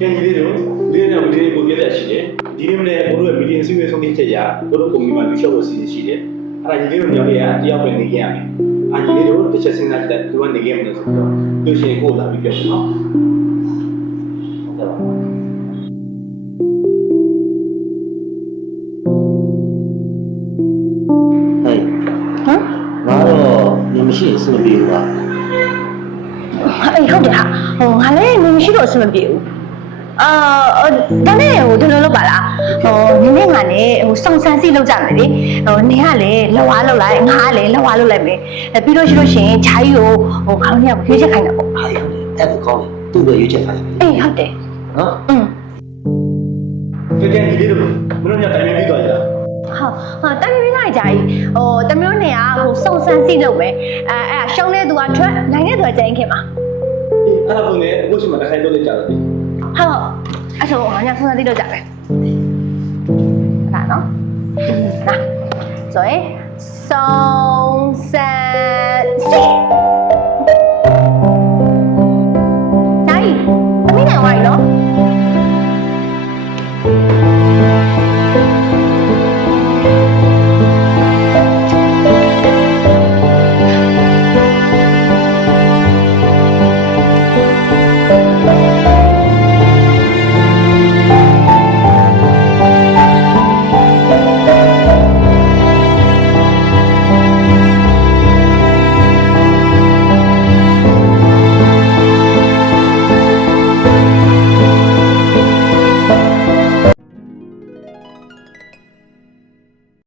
Can you little go get that shit? Didn't let go to a million serious on the Chaya, go to Community Show City. And I didn't know the open the game. And you little the chasing that to run the game. You should go that because Hey, huh? Now you machine is going to be what? အေးဟုတ်တယ်ဟာဟိုငါလည်းနင်မရှိတော့အဆင်မပြေဘူးဒါနဲ့ဟိုဒီလိုလုပ်ပါလားဟိုနင်နဲ့ငါနဲ့ဟိုစုံစမ်းစီလုပ်ကြမယ်လေဟိုနင်ကလည်းလက်ဝါးလုပ်လိုက်ငါကလည်းလက်ဝါးလုပ်လိုက်မယ်ပြီးလို့ရှိလို့ရှိရင်ဂျာကြီးကိုဟိုခေါင်းထဲကရွေးချက်ခိုင်းတာပေါ့ Hey, that's a call. Do the you check. အေးဟုတ်တယ် Huh? you can little. We don't have time to do that. ဟာတမီးလိုက်ဂျာကြီးဟိုတမီးတို့နေကဟိုစုံစမ်းစီလုပ်မယ်အဲ့ရှုံးတဲ့သူကထွက်နိုင်တဲ့သူကကျန်ခင်ပါ I have only which one I had to let out. ဟုတ်အဲ့ဆိုငါညစုံစမ်းစီလုပ်ကြမယ်အဲ့ဒါနော်လာ所以松山系。